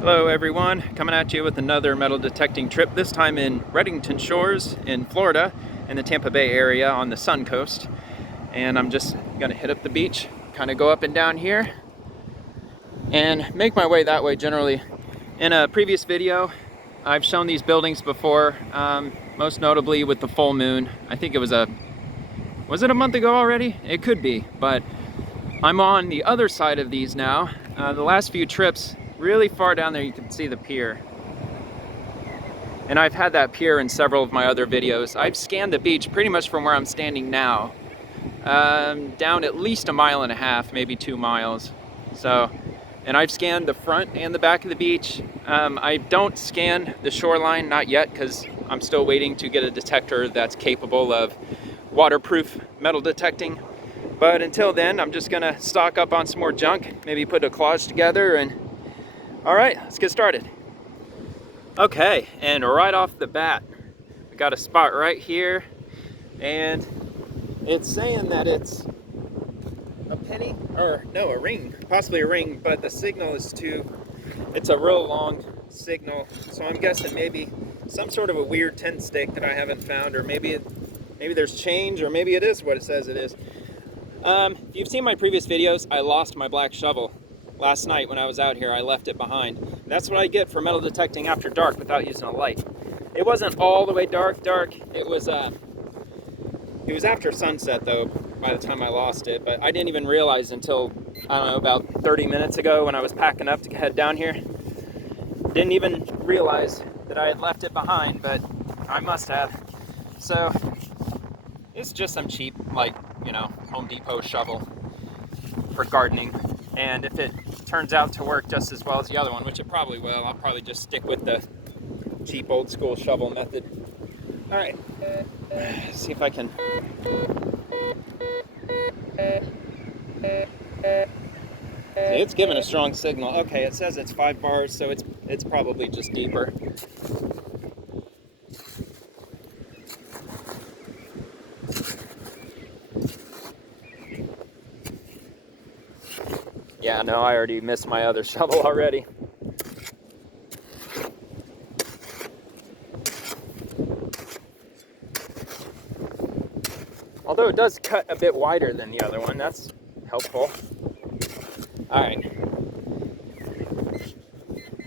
Hello everyone, coming at you with another metal detecting trip, this time in Redington Shores in Florida, in the Tampa Bay area on the Sun Coast. And I'm just gonna hit up the beach, kind of go up and down here, and make my way that way generally. In a previous video, I've shown these buildings before, most notably with the full moon. I think it was it a month ago already? It could be, but I'm on the other side of these now. The last few trips, really far down there you can see the pier. And I've had that pier in several of my other videos. I've scanned the beach pretty much from where I'm standing now, down at least 1.5 miles, maybe 2 miles. So, and I've scanned the front and the back of the beach. I don't scan the shoreline, not yet, because I'm still waiting to get a detector that's capable of waterproof metal detecting. But until then, I'm just gonna stock up on some more junk, maybe put a collage together, and all right, let's get started. Okay, and right off the bat, we got a spot right here, and it's saying that it's a penny, or no, a ring, possibly a ring, but the signal is it's a real long signal, so I'm guessing maybe some sort of a weird tent stake that I haven't found, or maybe there's change, or maybe it is what it says it is. If you've seen my previous videos, I lost my black shovel. Last night when I was out here, I left it behind. And that's what I get for metal detecting after dark without using a light. It wasn't all the way dark. It was after sunset though, by the time I lost it, but I didn't even realize until, I don't know, about 30 minutes ago when I was packing up to head down here. Didn't even realize that I had left it behind, but I must have. So, it's just some cheap, like, Home Depot shovel for gardening. And if it turns out to work just as well as the other one, which it probably will, I'll probably just stick with the cheap old school shovel method. All right, let's see if I can. It's giving a strong signal. Okay, it says it's 5 bars, so it's probably just deeper. Yeah, no, I already missed my other shovel already. Although it does cut a bit wider than the other one, that's helpful. All right.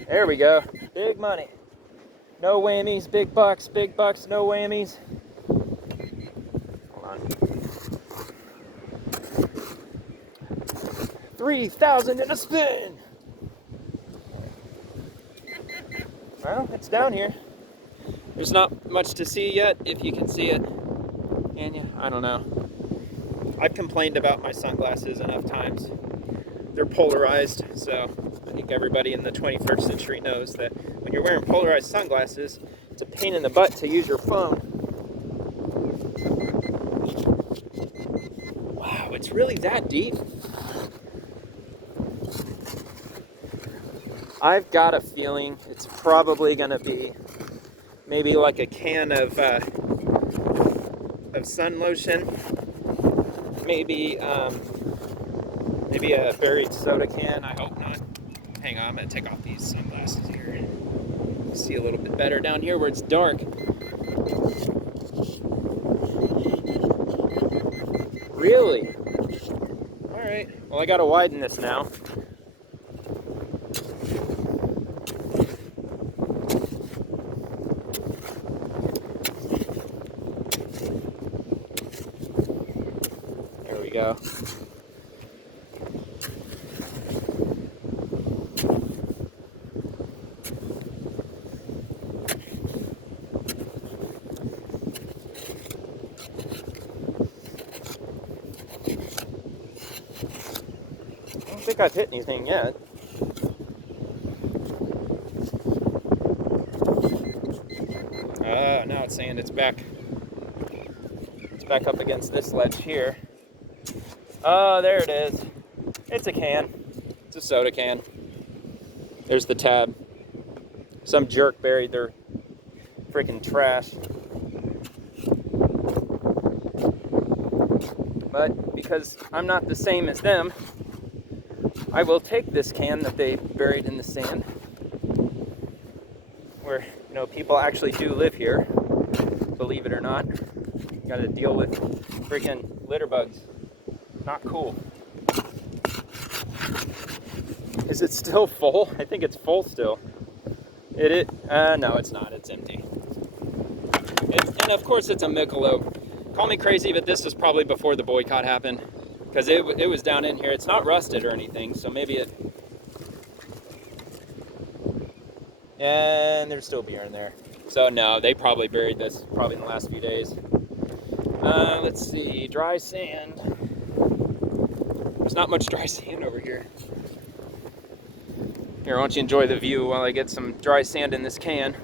There we go. Big money. No whammies, big bucks, no whammies. Hold on. 3,000 in a spin. Well, it's down here. There's not much to see yet, if you can see it. Can you? I don't know. I've complained about my sunglasses enough times. They're polarized, so I think everybody in the 21st century knows that when you're wearing polarized sunglasses, it's a pain in the butt to use your phone. Wow, it's really that deep? I've got a feeling it's probably gonna be maybe like a can of sun lotion, maybe a buried soda can. I hope not. Hang on, I'm gonna take off these sunglasses here. See a little bit better down here where it's dark. Really? All right. Well, I gotta widen this now. There we go. I don't think I've hit anything yet. Now it's saying it's back up against this ledge here. Oh, there it is. It's a can. It's a soda can. There's the tab. Some jerk buried their freaking trash. But because I'm not the same as them, I will take this can that they buried in the sand where, you know, people actually do live here, believe it or not. Got to deal with freaking litter bugs. Not cool. Is it still full? I think it's full still. No, it's not. It's empty. And of course, it's a Michelob. Call me crazy, but this was probably before the boycott happened, because it was down in here. It's not rusted or anything, so maybe it. And there's still beer in there. So no, they probably buried this probably in the last few days. Let's see, dry sand. There's not much dry sand over here. Here, why don't you enjoy the view while I get some dry sand in this can,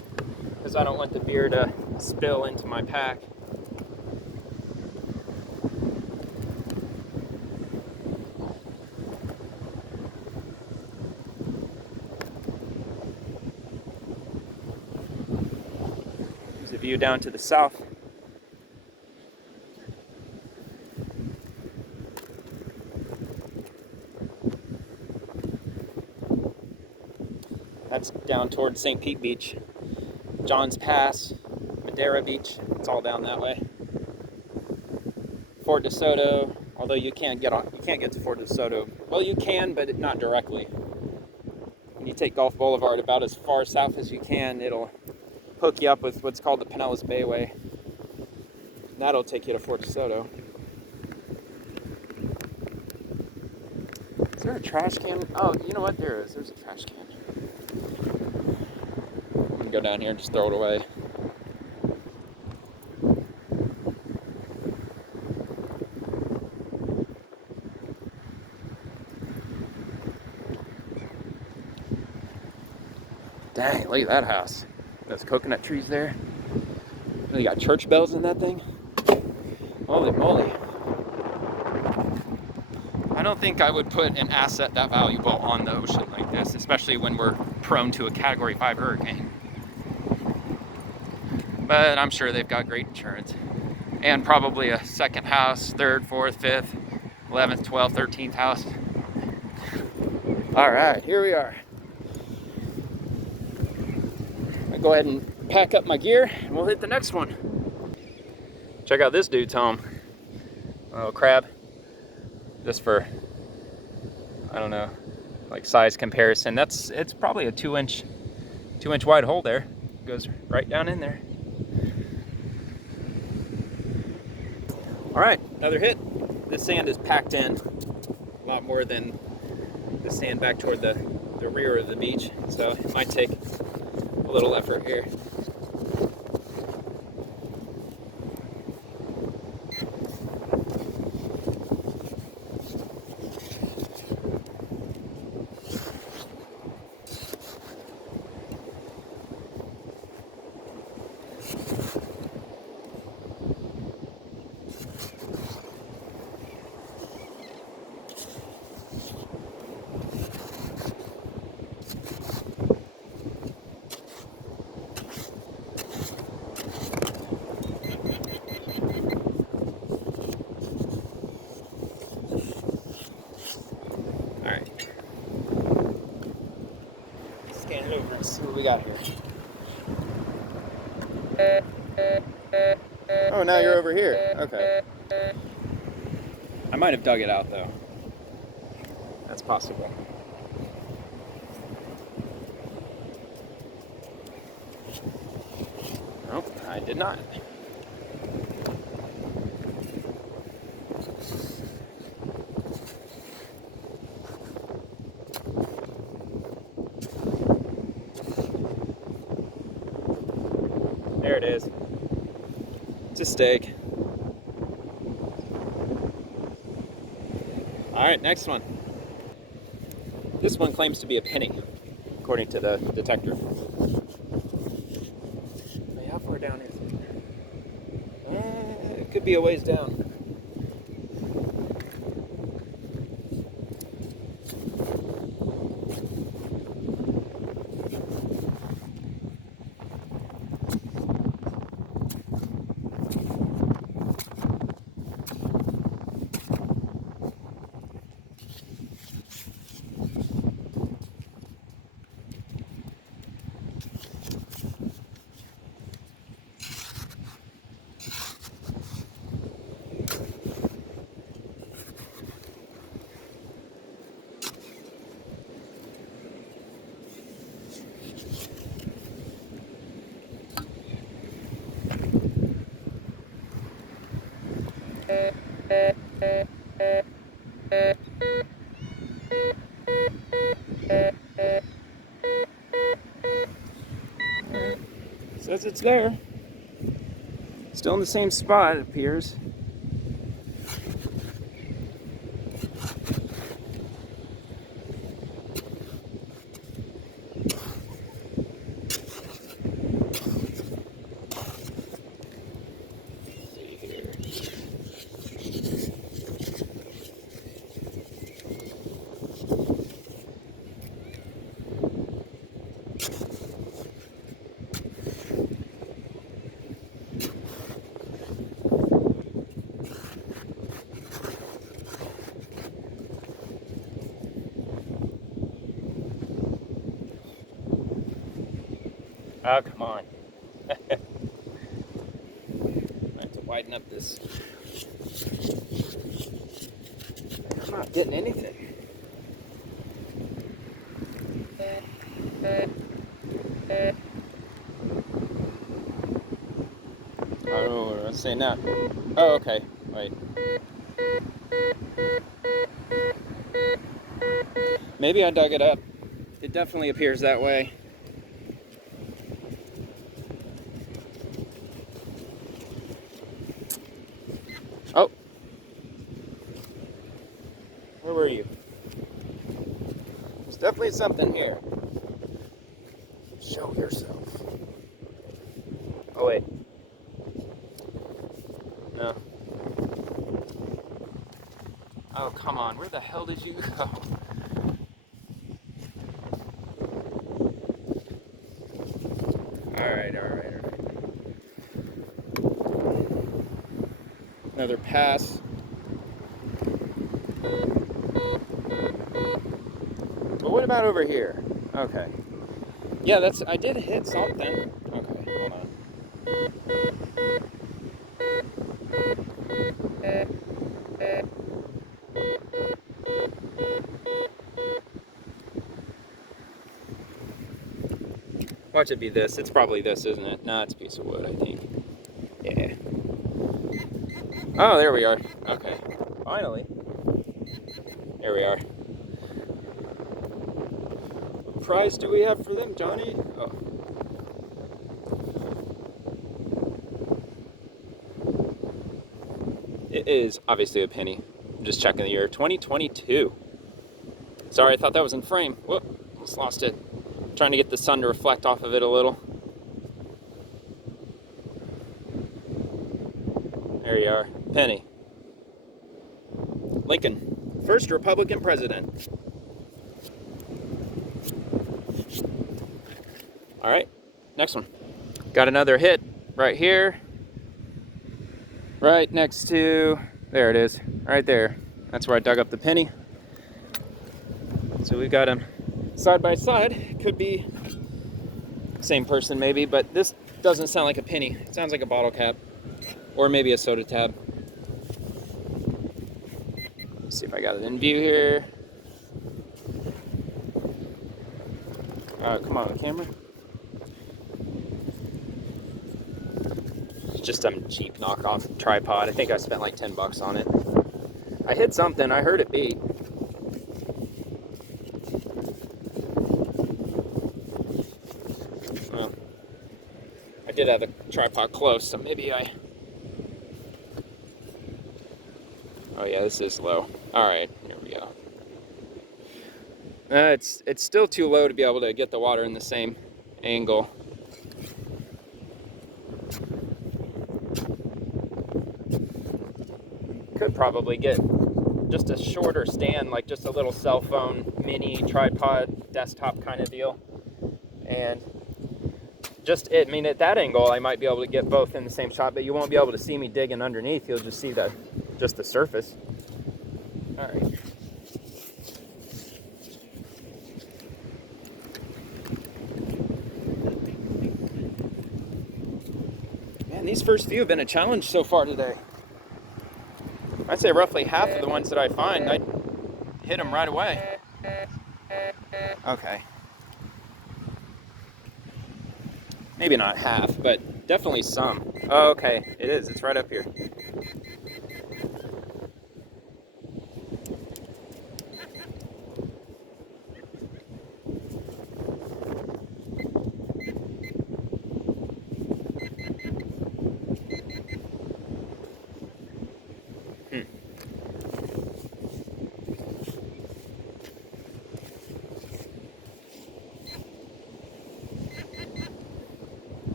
because I don't want the beer to spill into my pack. There's a view down to the south. That's down towards St. Pete Beach, Johns Pass, Madeira Beach. It's all down that way. Fort DeSoto, although you can't get to Fort DeSoto. Well, you can, but not directly. When you take Gulf Boulevard about as far south as you can, it'll hook you up with what's called the Pinellas Bayway. That'll take you to Fort DeSoto. Is there a trash can? Oh, you know what? There is. There's a trash can. I'm gonna go down here and just throw it away. Dang, look at that house. Those coconut trees there. They got church bells in that thing. Holy moly. I don't think I would put an asset that valuable on the ocean like this, especially when we're prone to a Category 5 hurricane. But I'm sure they've got great insurance. And probably a second house, third, fourth, fifth, 11th, 12th, 13th house. All right, here we are. I'll go ahead and pack up my gear and we'll hit the next one. Check out this dude's home. Oh, crab. Just for, I don't know, like size comparison. It's probably a 2-inch wide hole there. Goes right down in there. All right, another hit. This sand is packed in a lot more than the sand back toward the rear of the beach, so it might take a little effort here. Let's see what we got here. Oh, now you're over here. Okay. I might have dug it out though. That's possible. Nope, I did not. There it is. It's a steak. All right, next one. This one claims to be a penny, according to the detector. How far down is it? It could be a ways down. Says it's there. Still in the same spot, it appears. Oh, come on. I have to widen up this. I'm not getting anything. Oh, what was I saying now? Oh, okay. Wait. Maybe I dug it up. It definitely appears that way. Oh. Where were you? There's definitely something here. Show yourself. Oh, wait. No. Oh, come on. Where the hell did you go? Alright. Another pass. But what about over here? Okay. Yeah, I did hit something. Okay, hold on. Watch it be this. It's probably this, isn't it? Nah, it's a piece of wood, I think. Yeah. Oh, there we are. Okay. Finally. There we are. What prize do we have for them, Johnny? Oh. It is obviously a penny. I'm just checking the year. 2022. Sorry, I thought that was in frame. Whoop, almost lost it. Trying to get the sun to reflect off of it a little. There you are. Penny. Lincoln. First Republican president. All right, next one. Got another hit right here. Right next to, there it is, right there. That's where I dug up the penny. So we've got them side by side. Could be same person maybe, but this doesn't sound like a penny. It sounds like a bottle cap or maybe a soda tab. Let's see if I got it in view here. All right, come on, the camera. It's just some cheap knockoff tripod. I think I spent like 10 bucks on it. I hit something, I heard it beat. Well, I did have the tripod close, so maybe I... Oh yeah, this is low. All right, here we go. It's still too low to be able to get the water in the same angle. Could probably get just a shorter stand, like just a little cell phone, mini tripod, desktop kind of deal. And just, I mean, at that angle, I might be able to get both in the same shot, but you won't be able to see me digging underneath. You'll just see just the surface. All right. Man, these first few have been a challenge so far today. I'd say roughly half of the ones that I find, I hit them right away. Okay. Maybe not half, but definitely some. Oh, okay, it is. It's right up here.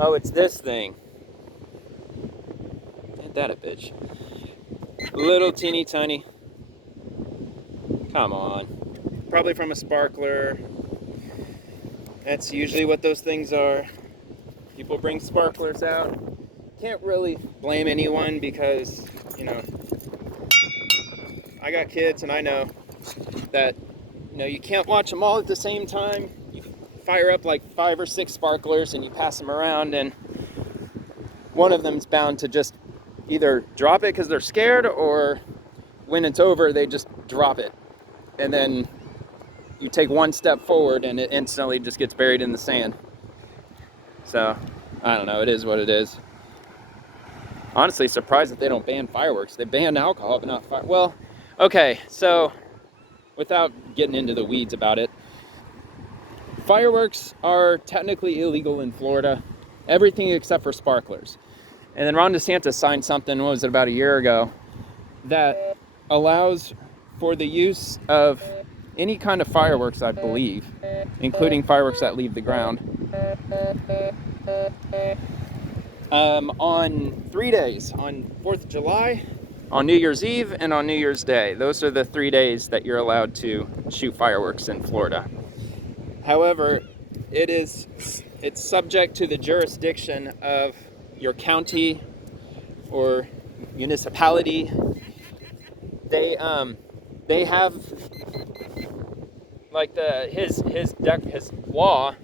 Oh, it's this thing. Ain't that a bitch? Little teeny tiny. Come on. Probably from a sparkler. That's usually what those things are. People bring sparklers out. Can't really blame anyone because, you know, I got kids and I know that, you know, you can't watch them all at the same time. You fire up like 5 or 6 sparklers and you pass them around, and one of them's bound to just either drop it because they're scared, or when it's over, they just drop it. And then you take one step forward and it instantly just gets buried in the sand. So, I don't know, it is what it is. Honestly, surprised that they don't ban fireworks. They ban alcohol, but not fire. Well, okay, so without getting into the weeds about it, fireworks are technically illegal in Florida. Everything except for sparklers. And then Ron DeSantis signed something, what was it, about a year ago, that allows for the use of any kind of fireworks, I believe, including fireworks that leave the ground, on 3 days, on 4th of July, on New Year's Eve, and on New Year's Day. Those are the 3 days that you're allowed to shoot fireworks in Florida. However, it's subject to the jurisdiction of your county or municipality. They have, like, his law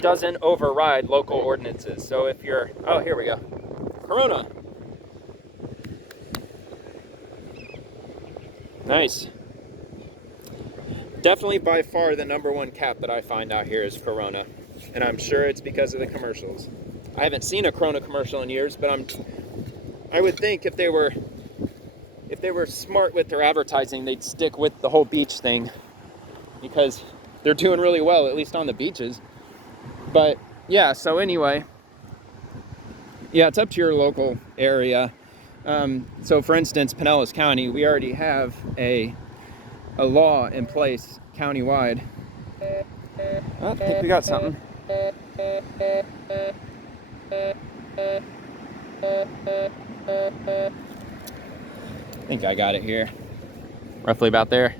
doesn't override local ordinances. So if you're, oh, here we go, Corona. Nice. Definitely by far the #1 cap that I find out here is Corona. And I'm sure it's because of the commercials. I haven't seen a Corona commercial in years, but I would think if they were smart with their advertising, they'd stick with the whole beach thing, because they're doing really well, at least on the beaches. But yeah, so anyway, yeah, it's up to your local area. So for instance, Pinellas County, we already have a law in place countywide. Oh, I think we got something. I think I got it here, roughly about there.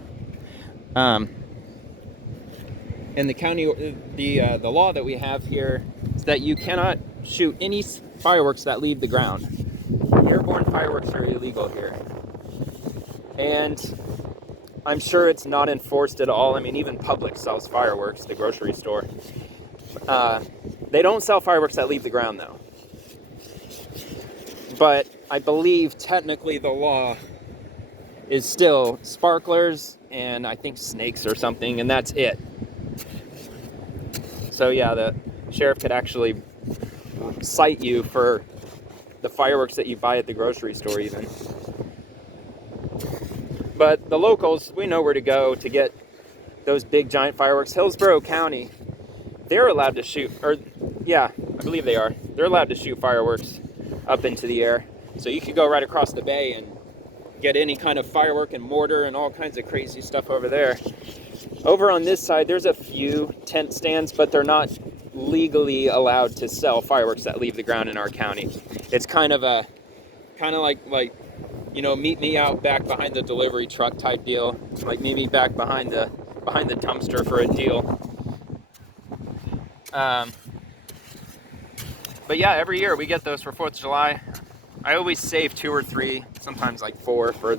And the county, the law that we have here is that you cannot shoot any fireworks that leave the ground. Airborne fireworks are illegal here. And I'm sure it's not enforced at all. I mean, even Publix sells fireworks, the grocery store. They don't sell fireworks that leave the ground, though. But I believe technically the law is still sparklers and I think snakes or something, and that's it. So yeah, the sheriff could actually cite you for the fireworks that you buy at the grocery store even. But the locals, we know where to go to get those big giant fireworks. Hillsborough County, they're allowed to shoot, or yeah, I believe they are. They're allowed to shoot fireworks up into the air. So you could go right across the bay and get any kind of firework and mortar and all kinds of crazy stuff over there. Over on this side, there's a few tent stands, but they're not legally allowed to sell fireworks that leave the ground in our county. It's kind of like, you know, meet me out back behind the delivery truck type deal. Like meet me back behind the dumpster for a deal. But yeah, every year we get those for 4th of July. I always save 2 or 3, sometimes like 4 for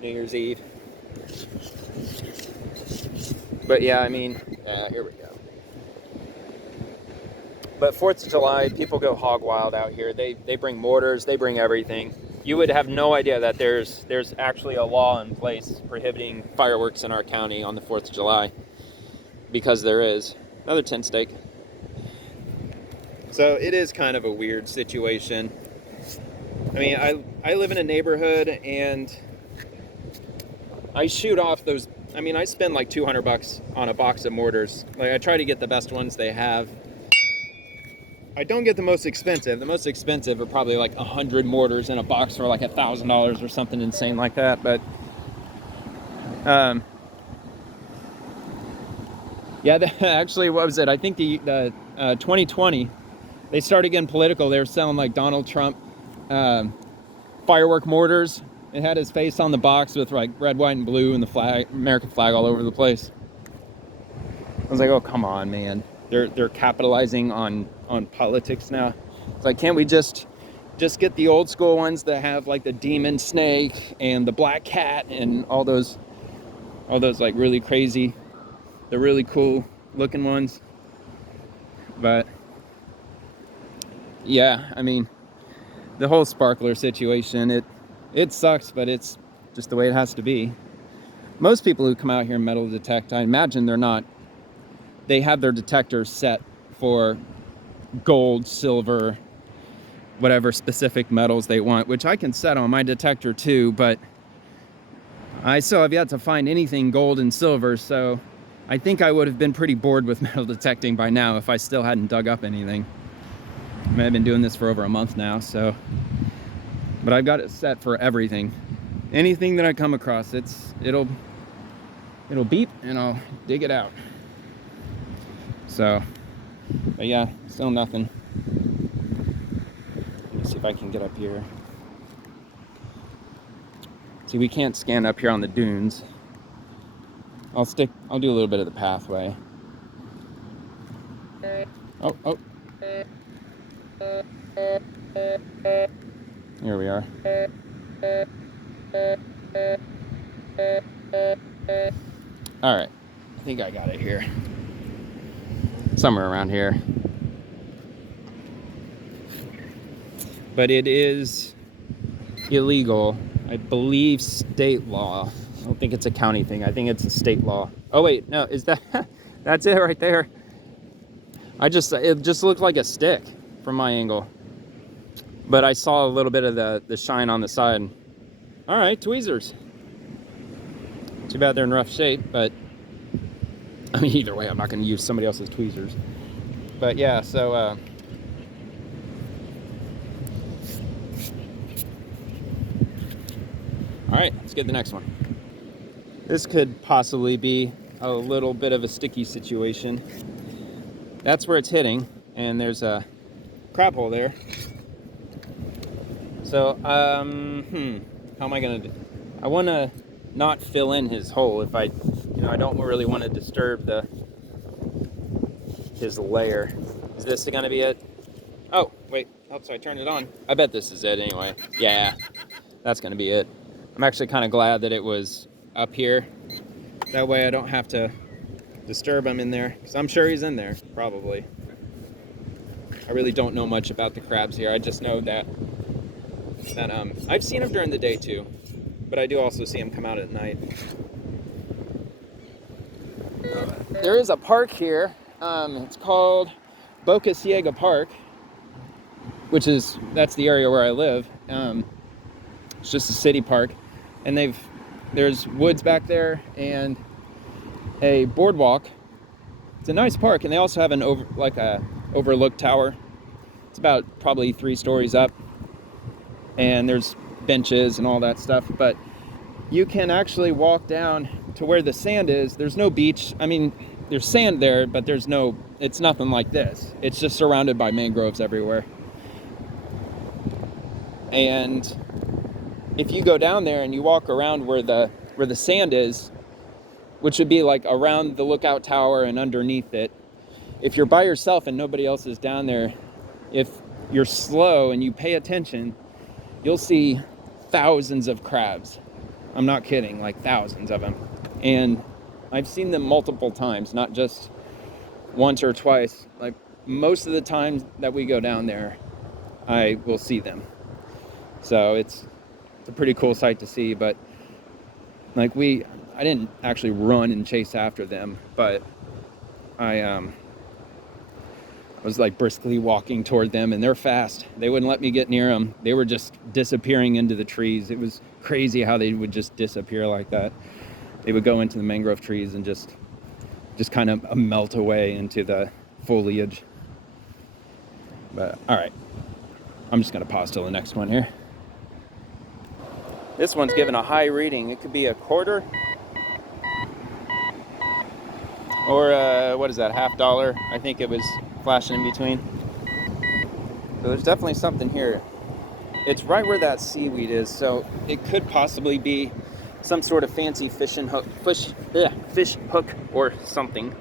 New Year's Eve. But yeah, I mean, here we go. But 4th of July, people go hog wild out here. They bring mortars, they bring everything. You would have no idea that there's actually a law in place prohibiting fireworks in our county on the 4th of July, because there is. Another tent stake. So it is kind of a weird situation. I mean, I live in a neighborhood and I shoot off those. I mean, I spend like $200 on a box of mortars. Like, I try to get the best ones they have. I don't get the most expensive. The most expensive are probably like 100 mortars in a box for like $1,000 or something insane like that. But Yeah, actually, what was it? I think the 2020, they started getting political. They were selling like Donald Trump firework mortars. It had his face on the box with like red, white, and blue and the flag, American flag all over the place. I was like, oh, come on, man. They're capitalizing on politics now. It's like, can't we just get the old school ones that have like the demon snake and the black cat and all those like really crazy, the really cool looking ones. But yeah, I mean, the whole sparkler situation, it sucks, but it's just the way it has to be. Most people who come out here and metal detect, I imagine they have their detectors set for gold, silver, whatever specific metals they want, which I can set on my detector too, but I still have yet to find anything gold and silver, so I think I would have been pretty bored with metal detecting by now if I still hadn't dug up anything. I mean, I've been doing this for over a month now, so, but I've got it set for everything. Anything that I come across, it'll beep and I'll dig it out. So, but yeah, still nothing. Let me see if I can get up here. See, we can't scan up here on the dunes. I'll do a little bit of the pathway. Oh. Here we are. All right, I think I got it here. Somewhere around here. But it is illegal, I believe, state law. I don't think it's a county thing. I think it's a state law. Oh wait, no, is that that's it right there? It just looked like a stick from my angle. But I saw a little bit of the shine on the side. All right, tweezers. Too bad they're in rough shape, but I mean, either way, I'm not going to use somebody else's tweezers. But yeah, so all right, let's get the next one. This could possibly be a little bit of a sticky situation. That's where it's hitting, and there's a crab hole there. So, how am I gonna do? I want to not fill in his hole if I don't really want to disturb his layer. Is this gonna be it? Oh, wait. Oh, so I turned it on. I bet this is it anyway. Yeah, that's gonna be it. I'm actually kind of glad that it was up here. That way I don't have to disturb him in there, because I'm sure he's in there, probably. I really don't know much about the crabs here. I just know that I've seen them during the day too, but I do also see them come out at night. There is a park here. It's called Boca Ciega Park, that's the area where I live. It's just a city park, and there's woods back there and a boardwalk. It's a nice park, and they also have a overlook tower. It's about probably 3 stories up, and there's benches and all that stuff. But you can actually walk down to where the sand is. There's no beach. I mean, there's sand there, but it's nothing like this. It's just surrounded by mangroves everywhere. And if you go down there and you walk around where the sand is, which would be like around the lookout tower and underneath it, if you're by yourself and nobody else is down there, if you're slow and you pay attention, you'll see thousands of crabs. I'm not kidding, like thousands of them. And I've seen them multiple times, not just once or twice. Like most of the times that we go down there, I will see them. So it's a pretty cool sight to see. But like I didn't actually run and chase after them, but I was like briskly walking toward them, and they're fast. They wouldn't let me get near them. They were just disappearing into the trees. It was crazy how they would just disappear like that. They would go into the mangrove trees and just kind of melt away into the foliage. But all right, I'm just gonna pause till the next one here. This one's given a high reading. It could be a quarter Or what is that, $50? I think it was flashing in between. So there's definitely something here. It's right where that seaweed is, so it could possibly be some sort of fancy fish hook or something.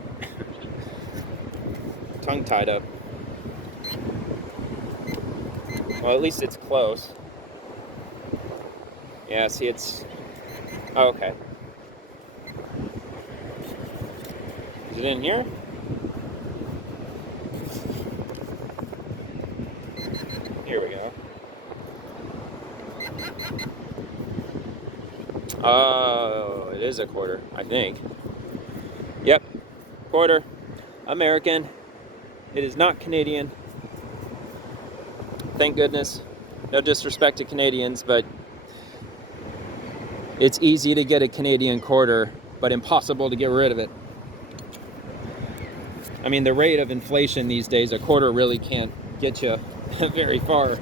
Tongue tied up. Well, at least it's close. Yeah, see, it's... Oh, okay. Is it in here? Here we go. Oh, it is a quarter, I think. Yep, quarter. American. It is not Canadian. Thank goodness. No disrespect to Canadians, but it's easy to get a Canadian quarter, but impossible to get rid of it. I mean, the rate of inflation these days, a quarter really can't get you very far.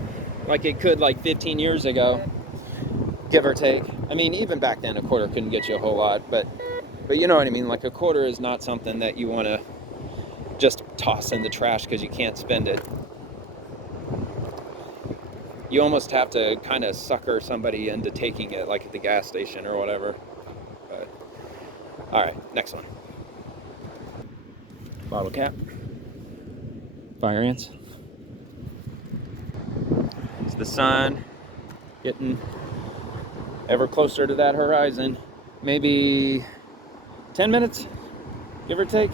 Like it could like 15 years ago, give or take. I mean, even back then, a quarter couldn't get you a whole lot, but you know what I mean? Like a quarter is not something that you want to just toss in the trash because you can't spend it. You almost have to kind of sucker somebody into taking it, like at the gas station or whatever. But, all right, next one. Bottle cap. Fire ants. It's the sun getting ever closer to that horizon. Maybe 10 minutes, give or take.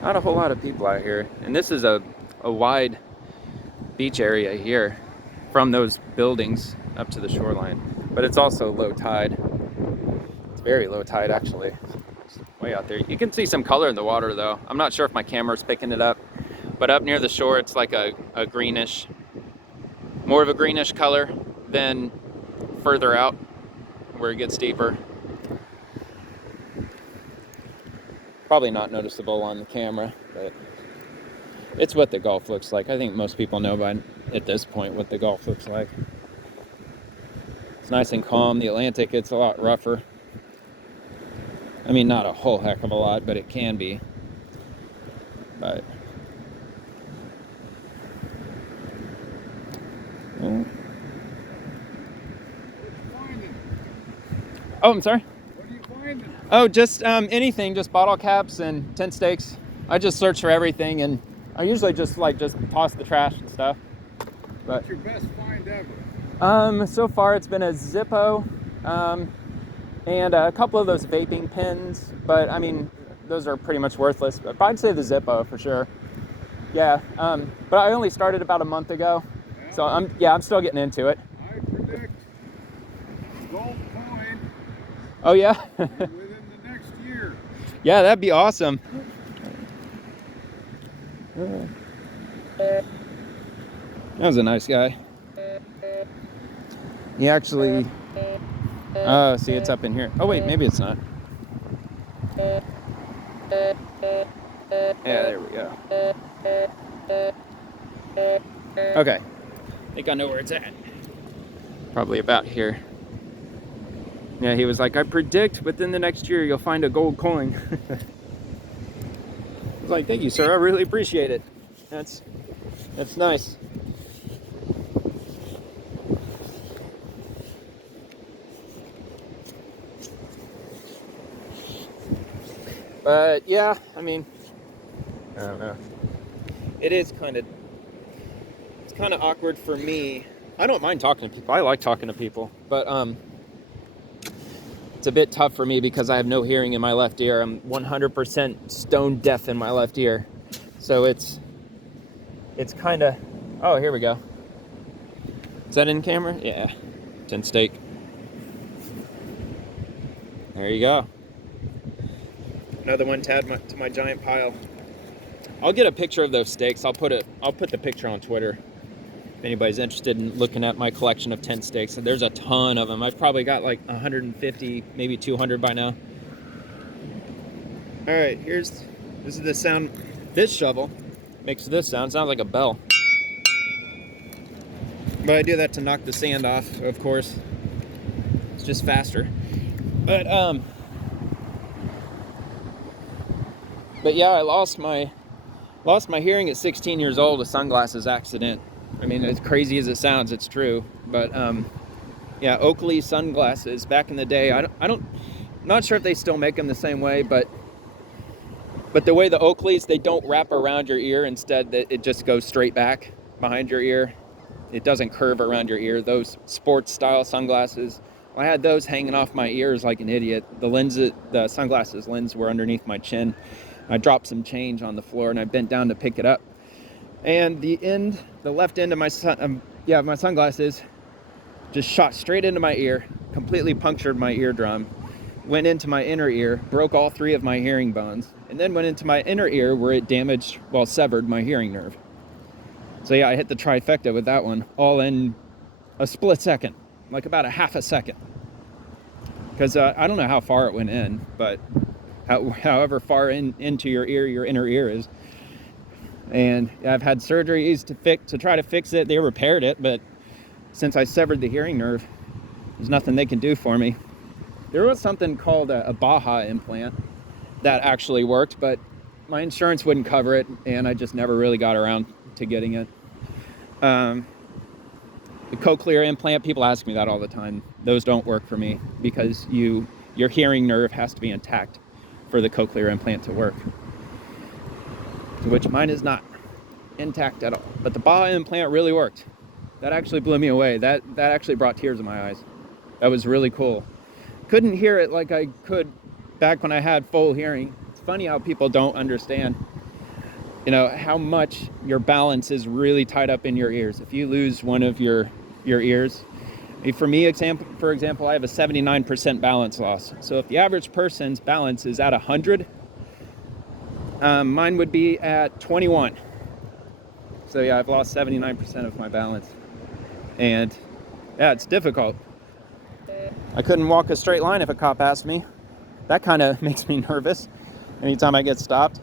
Not a whole lot of people out here. And this is a wide beach area here from those buildings up to the shoreline. But it's also low tide. It's very low tide, actually. It's way out there. You can see some color in the water, though. I'm not sure if my camera's picking it up. But up near the shore, it's like a greenish, more of a greenish color than further out where it gets deeper. Probably not noticeable on the camera, but it's what the Gulf looks like. I think most people know by at this point what the Gulf looks like. It's nice and calm. The Atlantic, it's a lot rougher. I mean, not a whole heck of a lot, but it can be. But oh, I'm sorry. What are you finding? Oh, just anything, just bottle caps and tent stakes. I just search for everything, and I usually just toss the trash and stuff. But What's your best find ever? so far it's been a Zippo, and a couple of those vaping pens. But I mean, those are pretty much worthless. But I'd say the Zippo for sure. Yeah, but I only started about a month ago, so I'm still getting into it. I predict gold coin Oh yeah. within the next year. Yeah, that'd be awesome. That was a nice guy. He actually... Oh, see, it's up in here. Oh, wait, maybe it's not. Yeah, there we go. Okay. I think I know where it's at. Probably about here. Yeah, he was like, I predict within the next year you'll find a gold coin. I was like, thank you, sir. I really appreciate it. That's nice. But yeah, I mean, I don't know. It's kind of awkward for me. I don't mind talking to people. I like talking to people, but it's a bit tough for me because I have no hearing in my left ear. I'm 100% stone deaf in my left ear. So it's kind of... Oh, here we go. Is that in camera? Yeah. Tent stake. There you go. Another one to add to my giant pile. I'll get a picture of those stakes. I'll put the picture on Twitter if anybody's interested in looking at my collection of tent stakes. And there's a ton of them. I've probably got like 150, maybe 200 by now. All right, this is the sound. This shovel makes this sound. Sounds like a bell. But I do that to knock the sand off, of course. It's just faster. But yeah, I lost my hearing at 16 years old, a sunglasses accident. I mean, as crazy as it sounds, it's true. But yeah, Oakley sunglasses back in the day. I'm not sure if they still make them the same way, but the way the Oakleys, they don't wrap around your ear. Instead, it just goes straight back behind your ear. It doesn't curve around your ear. Those sports style sunglasses, I had those hanging off my ears like an idiot. The sunglasses lens were underneath my chin. I dropped some change on the floor and I bent down to pick it up. And the left end of my sunglasses just shot straight into my ear, completely punctured my eardrum, went into my inner ear, broke all 3 of my hearing bones, and then went into my inner ear where it severed my hearing nerve. So yeah, I hit the trifecta with that one, all in a split second, like about a half a second. Because I don't know how far it went in, but however far into your ear, your inner ear is. And I've had surgeries to try to fix it. They repaired it, but since I severed the hearing nerve, there's nothing they can do for me. There was something called a Baha implant that actually worked, but my insurance wouldn't cover it, and I just never really got around to getting it. The cochlear implant, people ask me that all the time. Those don't work for me because your hearing nerve has to be intact for the cochlear implant to work, which mine is not intact at all. But the Baha implant really worked. That actually blew me away. That actually brought tears in my eyes. That was really cool. Couldn't hear it like I could back when I had full hearing. It's funny how people don't understand, how much your balance is really tied up in your ears. If you lose one of your ears, for me, for example, I have a 79% balance loss. So if the average person's balance is at 100, mine would be at 21. So yeah, I've lost 79% of my balance. And yeah, it's difficult. I couldn't walk a straight line if a cop asked me. That kind of makes me nervous anytime I get stopped,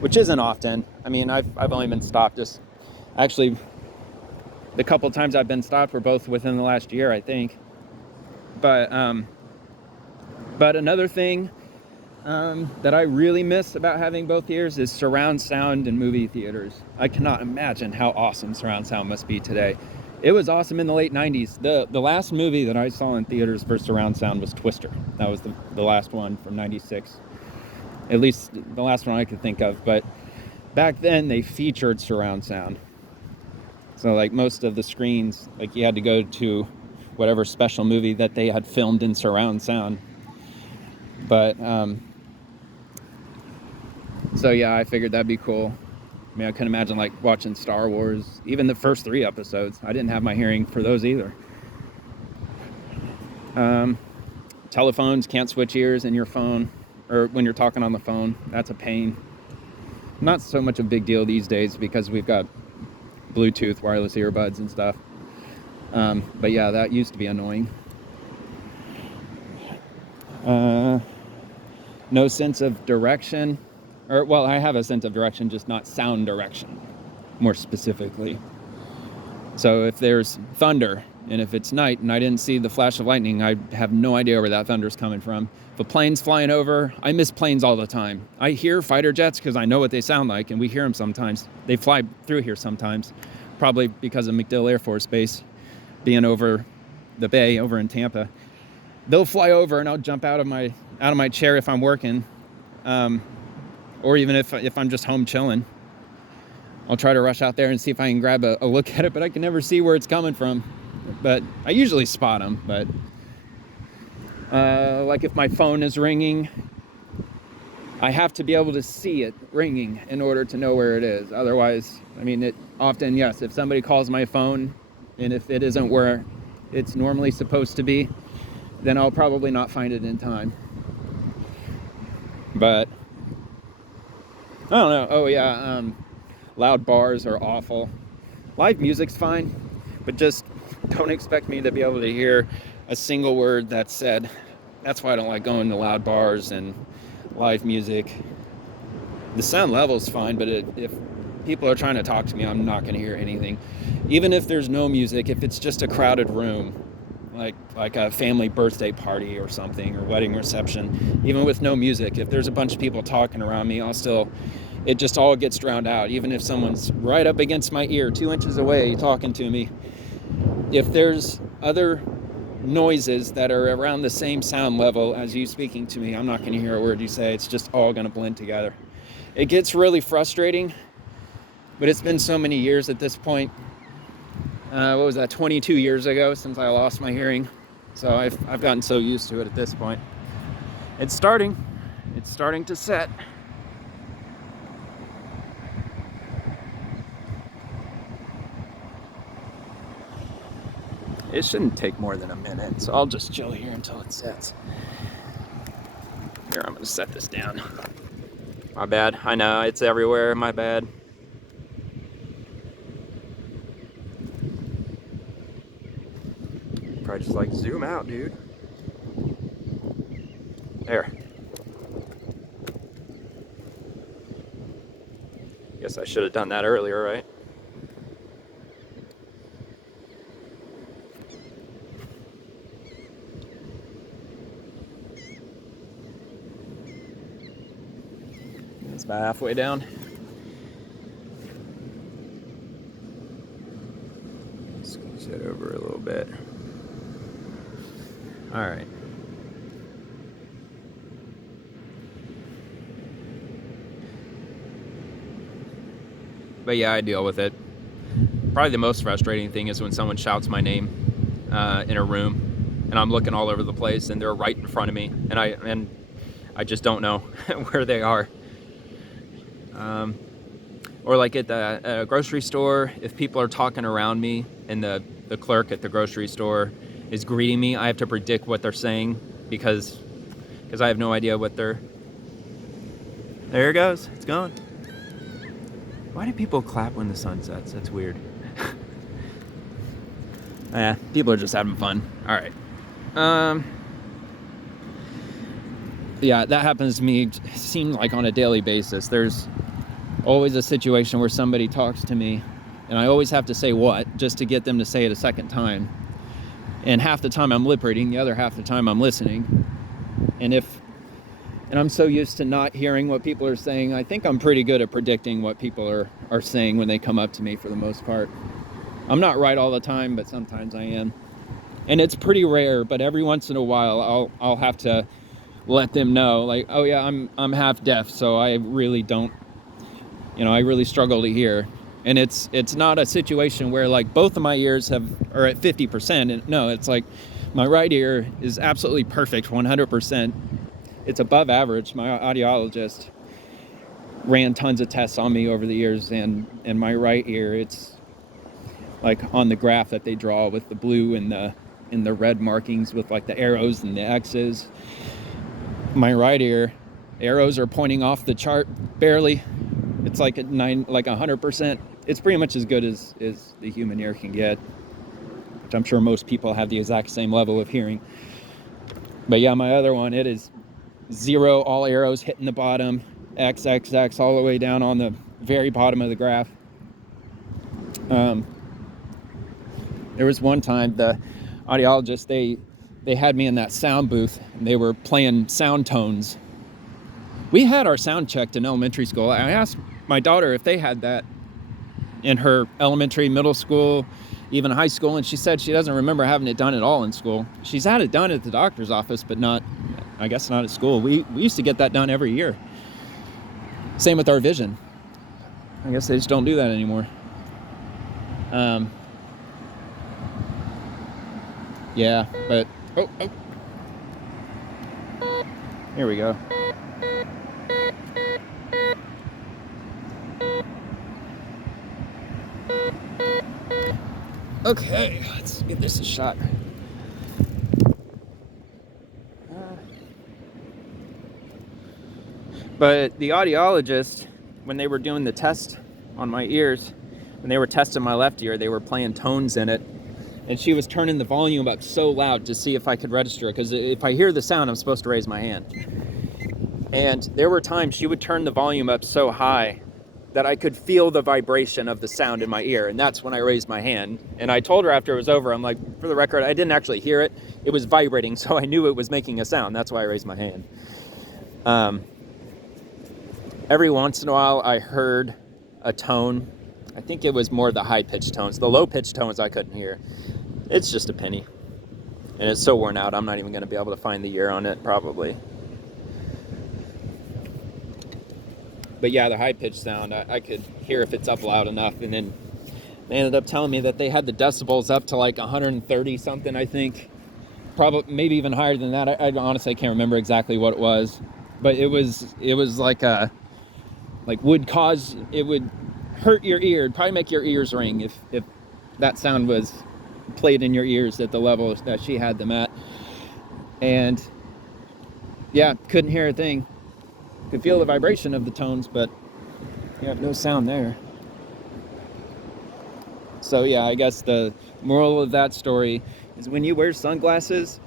which isn't often. I mean, I've only been stopped actually, the couple times I've been stopped were both within the last year, I think. But another thing that I really miss about having both ears is surround sound in movie theaters. I cannot imagine how awesome surround sound must be today. It was awesome in the late 90s. The last movie that I saw in theaters for surround sound was Twister. That was the last one from 96. At least the last one I could think of. But back then they featured surround sound. So like most of the screens, like you had to go to whatever special movie that they had filmed in surround sound. But so yeah, I figured that'd be cool. I mean, I couldn't imagine like watching Star Wars, even the first 3 episodes. I didn't have my hearing for those either. Telephones, can't switch ears in your phone or when you're talking on the phone. That's a pain. Not so much a big deal these days because we've got Bluetooth wireless earbuds and stuff. But yeah, that used to be annoying. No sense of direction. Well, I have a sense of direction, just not sound direction, more specifically. So if there's thunder, and if it's night and I didn't see the flash of lightning, I have no idea where that thunder's coming from. If a plane's flying over, I miss planes all the time. I hear fighter jets because I know what they sound like, and we hear them sometimes. They fly through here sometimes, probably because of MacDill Air Force Base being over the bay, over in Tampa. They'll fly over, and I'll jump out of my chair if I'm working. Or even if I'm just home chilling, I'll try to rush out there and see if I can grab a look at it, but I can never see where it's coming from. But I usually spot them, but like if my phone is ringing, I have to be able to see it ringing in order to know where it is. Otherwise, I mean, yes, if somebody calls my phone and if it isn't where it's normally supposed to be, then I'll probably not find it in time. But I don't know. Oh yeah, loud bars are awful. Live music's fine, but just don't expect me to be able to hear a single word that's said. That's why I don't like going to loud bars and live music. The sound level's fine, but if people are trying to talk to me, I'm not going to hear anything. Even if there's no music, if it's just a crowded room, like a family birthday party or something, or wedding reception, even with no music. If there's a bunch of people talking around me, it just all gets drowned out. Even if someone's right up against my ear, 2 inches away, talking to me, if there's other noises that are around the same sound level as you speaking to me, I'm not going to hear a word you say. It's just all going to blend together. It gets really frustrating, but it's been so many years at this point. What was that, 22 years ago since I lost my hearing. So I've gotten so used to it at this point. It's starting to set. It shouldn't take more than a minute, so I'll just chill here until it sets. Here, I'm gonna set this down. My bad, I know, it's everywhere, my bad. Probably just like zoom out, dude. There. Guess I should have done that earlier, right? It's about halfway down. Squeeze it over a little bit. All right. But yeah, I deal with it. Probably the most frustrating thing is when someone shouts my name in a room, and I'm looking all over the place, and they're right in front of me, and I just don't know where they are. Or like at a grocery store, if people are talking around me and the clerk at the grocery store is greeting me, I have to predict what they're saying because I have no idea what they're... There it goes. It's gone. Why do people clap when the sun sets? That's weird. Yeah, people are just having fun. All right. Yeah, that happens to me, it seems like on a daily basis. There's always a situation where somebody talks to me, and I always have to say what, just to get them to say it a second time. And half the time I'm lip reading, the other half the time I'm listening. And I'm so used to not hearing what people are saying, I think I'm pretty good at predicting what people are saying when they come up to me for the most part. I'm not right all the time, but sometimes I am. And it's pretty rare, but every once in a while I'll have to let them know, like, oh yeah, I'm half deaf, so I really don't, I really struggle to hear. And it's not a situation where like both of my ears are at 50%. And no, it's like my right ear is absolutely perfect, 100%. It's above average. My audiologist ran tons of tests on me over the years, and my right ear, it's like on the graph that they draw with the blue and the red markings with like the arrows and the X's. My right ear, arrows are pointing off the chart barely. It's like 100%. It's pretty much as good as the human ear can get, which I'm sure most people have the exact same level of hearing. But yeah, my other one, it is 0, all arrows hitting the bottom, X, X, X, all the way down on the very bottom of the graph. There was one time the audiologist, they had me in that sound booth, and they were playing sound tones. We had our sound checked in elementary school. I asked my daughter if they had that in her elementary, middle school, even high school, and she said she doesn't remember having it done at all in school. She's had it done at the doctor's office, but I guess not at school. We used to get that done every year. Same with our vision. I guess they just don't do that anymore. Yeah, but oh. Here we go. Okay, let's give this a shot. But the audiologist, when they were doing the test on my ears, when they were testing my left ear, they were playing tones in it. And she was turning the volume up so loud to see if I could register it. Because if I hear the sound, I'm supposed to raise my hand. And there were times she would turn the volume up so high that I could feel the vibration of the sound in my ear. And that's when I raised my hand. And I told her after it was over, I'm like, for the record, I didn't actually hear it. It was vibrating, so I knew it was making a sound. That's why I raised my hand. Every once in a while, I heard a tone. I think it was more the high-pitched tones. The low-pitched tones I couldn't hear. It's just a penny. And it's so worn out, I'm not even going to be able to find the year on it, probably. But yeah, the high-pitched sound, I could hear if it's up loud enough. And then they ended up telling me that they had the decibels up to like 130 something, I think. Probably, maybe even higher than that. I honestly can't remember exactly what it was. But it was like would cause, it would hurt your ear. It'd probably make your ears ring if that sound was played in your ears at the level that she had them at. And yeah, couldn't hear a thing. Could feel the vibration of the tones, but you have no sound there. So yeah, I guess the moral of that story is when you wear sunglasses,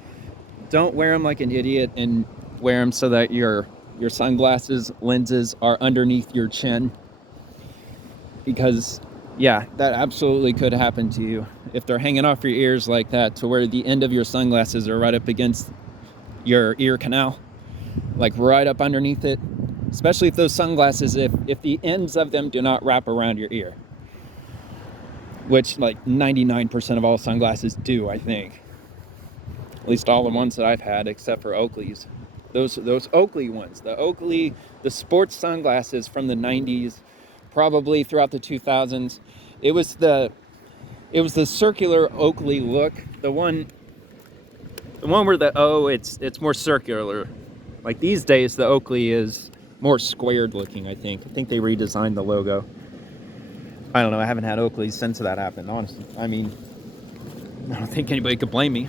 don't wear them like an idiot, and wear them so that your sunglasses lenses are underneath your chin. Because yeah, that absolutely could happen to you if they're hanging off your ears like that, to where the end of your sunglasses are right up against your ear canal, like right up underneath it. Especially if those sunglasses, if the ends of them do not wrap around your ear, which like 99% of all sunglasses do, I think. At least all the ones that I've had, except for Oakley's. Those Oakley ones, the sports sunglasses from the 90s, probably throughout the 2000s. It was the circular Oakley look, the one where it's more circular. Like these days, the Oakley is more squared looking, I think. I think they redesigned the logo. I don't know. I haven't had Oakley since that happened, honestly. I mean, I don't think anybody could blame me.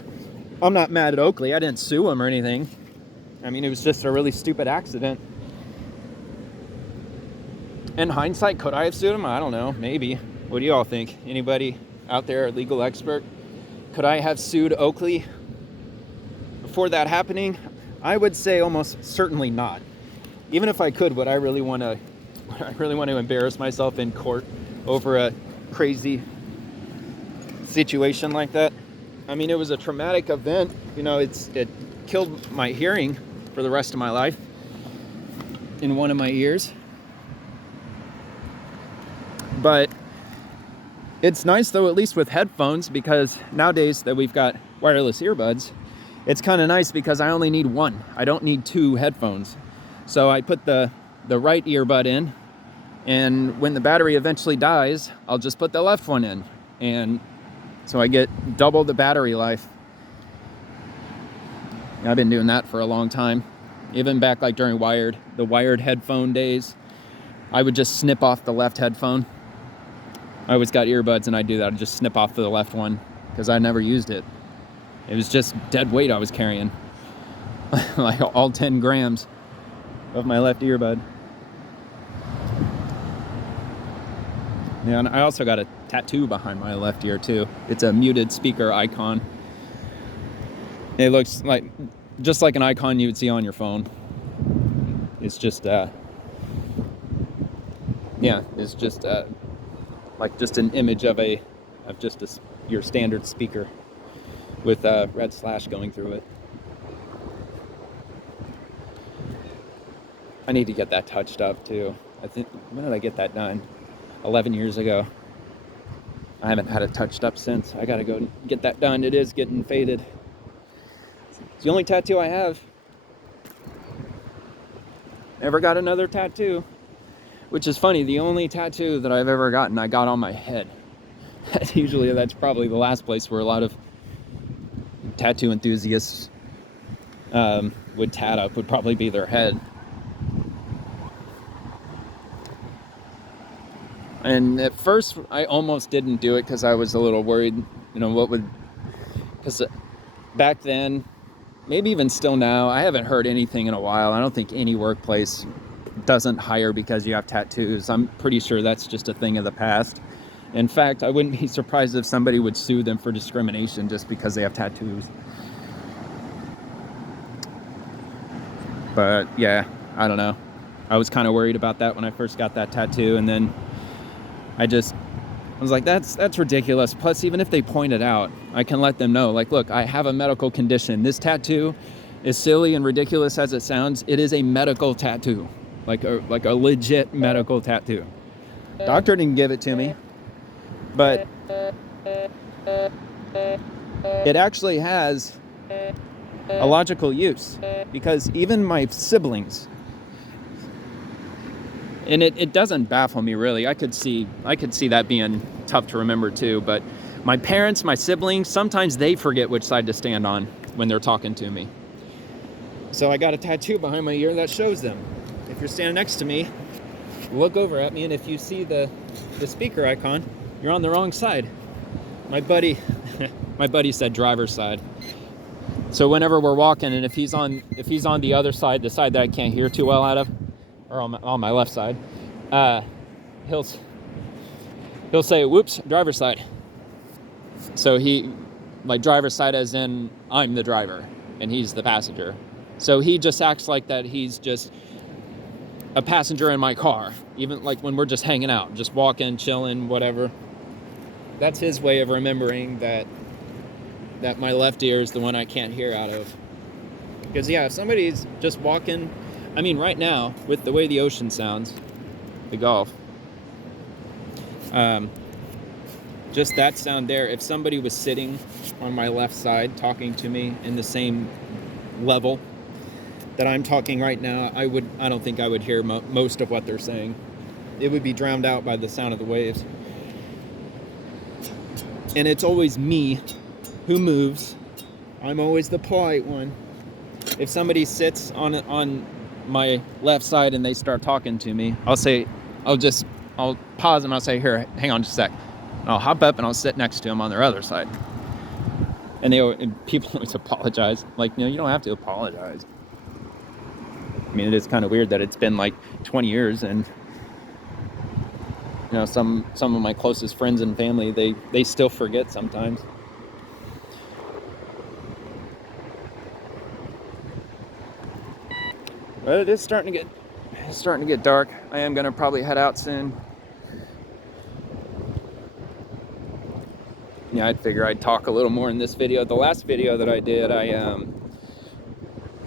I'm not mad at Oakley. I didn't sue them or anything. I mean, it was just a really stupid accident. In hindsight, could I have sued them? I don't know. Maybe. What do you all think? Anybody out there, a legal expert? Could I have sued Oakley before that happening? I would say almost certainly not. Even if I could, would I really want to embarrass myself in court over a crazy situation like that? I mean, it was a traumatic event. You know, it killed my hearing for the rest of my life in one of my ears. But it's nice, though, at least with headphones, because nowadays that we've got wireless earbuds, it's kind of nice because I only need one. I don't need two headphones. So I put the right earbud in, and when the battery eventually dies, I'll just put the left one in. And so I get double the battery life. I've been doing that for a long time. Even back like during the wired headphone days, I would just snip off the left headphone. I always got earbuds and I'd do that. I'd just snip off the left one because I never used it. It was just dead weight I was carrying. Like all 10 grams of my left earbud. Yeah, and I also got a tattoo behind my left ear too. It's a muted speaker icon. It looks like just like an icon you would see on your phone. It's just like just an image of your standard speaker with a red slash going through it. I need to get that touched up too. I think, when did I get that done? 11 years ago. I haven't had it touched up since. I gotta go get that done. It is getting faded. It's the only tattoo I have. Never got another tattoo. Which is funny, the only tattoo that I've ever gotten, I got on my head. That's probably the last place where a lot of tattoo enthusiasts would tat up, would probably be their head. And at first, I almost didn't do it because I was a little worried, because back then, maybe even still now, I haven't heard anything in a while. I don't think any workplace doesn't hire because you have tattoos. I'm pretty sure that's just a thing of the past. In fact, I wouldn't be surprised if somebody would sue them for discrimination just because they have tattoos. But yeah, I don't know. I was kind of worried about that when I first got that tattoo, and then I was like, that's ridiculous. Plus, even if they point it out, I can let them know, like, look, I have a medical condition. This tattoo, as silly and ridiculous as it sounds, it is a medical tattoo, like a legit medical tattoo. Doctor didn't give it to me, but it actually has a logical use, because even my siblings, and it doesn't baffle me really. I could see that being tough to remember too, but my parents, my siblings, sometimes they forget which side to stand on when they're talking to me. So I got a tattoo behind my ear that shows them. If you're standing next to me, look over at me, and if you see the speaker icon, you're on the wrong side. My buddy said driver's side. So whenever we're walking, and if he's on the other side, the side that I can't hear too well out of, or on my left side, he'll say, "Whoops, driver's side." So he, like, driver's side as in I'm the driver and he's the passenger. So he just acts like that he's just a passenger in my car, even like when we're just hanging out, just walking, chilling, whatever. That's his way of remembering that my left ear is the one I can't hear out of. Because yeah, if somebody's just walking, I mean, right now, with the way the ocean sounds, the Gulf, just that sound there, if somebody was sitting on my left side talking to me in the same level that I'm talking right now, I don't think I would hear most of what they're saying. It would be drowned out by the sound of the waves. And it's always me who moves. I'm always the polite one. If somebody sits on my left side and they start talking to me, I'll pause and I'll say, "Here, hang on just a sec." And I'll hop up and I'll sit next to them on their other side. And people always apologize. Like, you don't have to apologize. I mean, it is kind of weird that it's been like 20 years and some of my closest friends and family, they still forget sometimes. But it is starting to get dark. I am gonna probably head out soon. Yeah, I'd figure I'd talk a little more in this video. The last video that I did,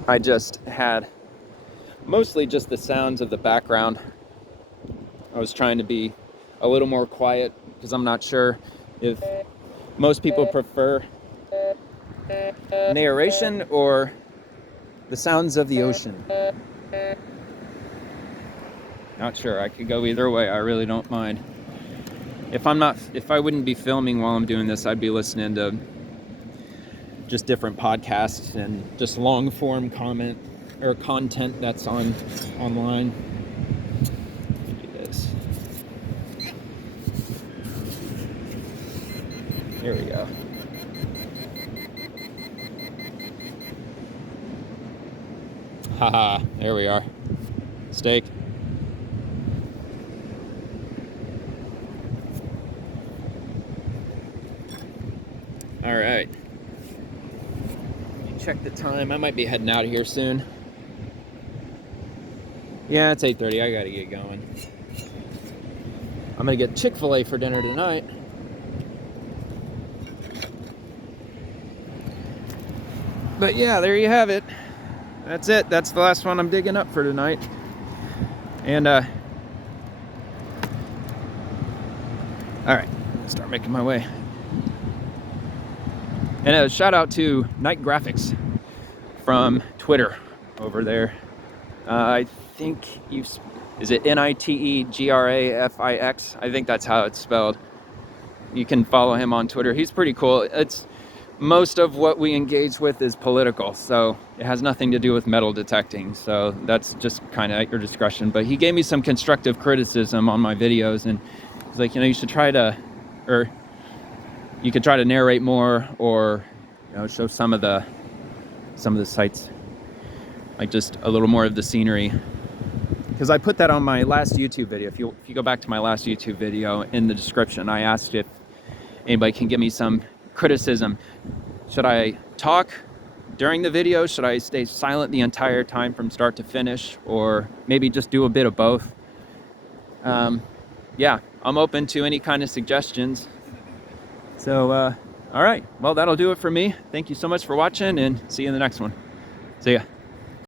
I just had mostly just the sounds of the background. I was trying to be a little more quiet because I'm not sure if most people prefer narration or the sounds of the ocean. Not sure. I could go either way. I really don't mind. If I wouldn't be filming while I'm doing this, I'd be listening to just different podcasts and just long form content that's online. Do this. Here we go. Haha, there we are. Steak. All right. Check the time. I might be heading out of here soon. Yeah, it's 8:30. I gotta get going. I'm gonna get Chick-fil-A for dinner tonight. But yeah, there you have it. That's it. That's the last one I'm digging up for tonight. And all right, start making my way. And a shout out to Night Graphics from Twitter over there. I think is it NITEGRAFIX? I think that's how it's spelled. You can follow him on Twitter. He's pretty cool. It's most of what we engage with is political, so it has nothing to do with metal detecting. So that's just kind of at your discretion. But he gave me some constructive criticism on my videos, and he's like, you should try to, or you could try to narrate more, or show some of the sites, like just a little more of the scenery. Because I put that on my last YouTube video. If you go back to my last YouTube video, in the description, I asked if anybody can give me some criticism. Should I talk during the video? Should I stay silent the entire time from start to finish, or maybe just do a bit of both? Yeah, I'm open to any kind of suggestions. So, all right, well, that'll do it for me. Thank you so much for watching, and see you in the next one. See ya.